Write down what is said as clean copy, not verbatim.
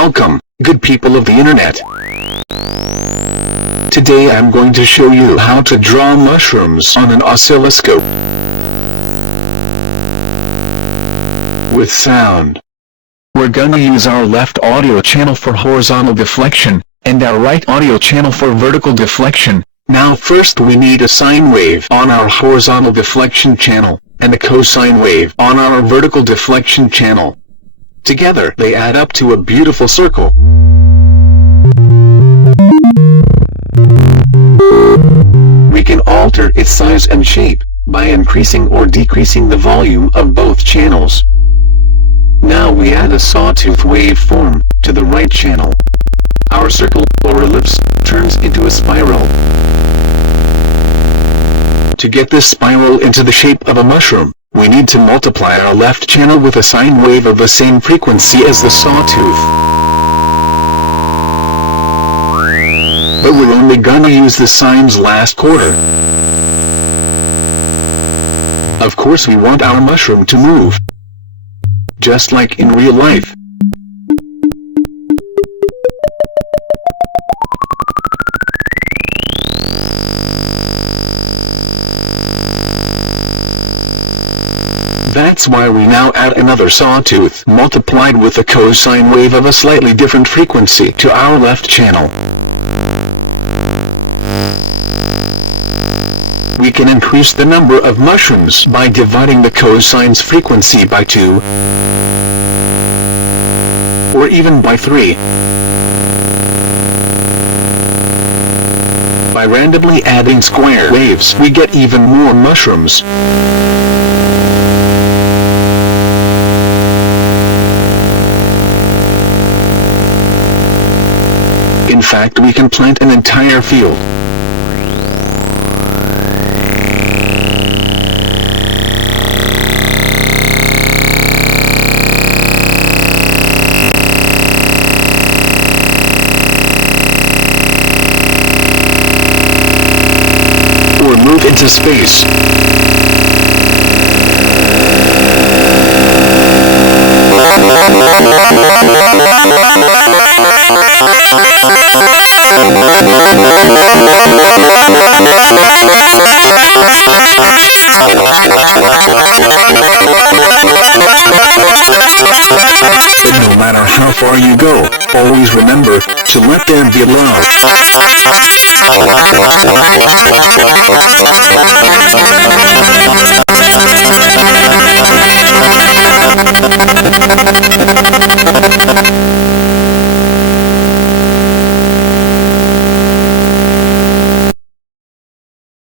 Welcome, good people of the internet. Today I'm going to show you how to draw mushrooms on an oscilloscope with sound. We're gonna use our left audio channel for horizontal deflection, and our right audio channel for vertical deflection. Now first we need a sine wave on our horizontal deflection channel, and a cosine wave on our vertical deflection channel. Together they add up to a beautiful circle. We can alter its size and shape by increasing or decreasing the volume of both channels. Now we add a sawtooth waveform to the right channel. Our circle or ellipse turns into a spiral. To get this spiral into the shape of a mushroom, we need to multiply our left channel with a sine wave of the same frequency as the sawtooth. But we're only gonna use the sine's last quarter. Of course we want our mushroom to move, just like in real life. That's why we now add another sawtooth multiplied with a cosine wave of a slightly different frequency to our left channel. We can increase the number of mushrooms by dividing the cosine's frequency by 2, or even by 3. By randomly adding square waves, we get even more mushrooms. In fact, we can plant an entire field. Or move into space. No matter how far you go, always remember to let there be love.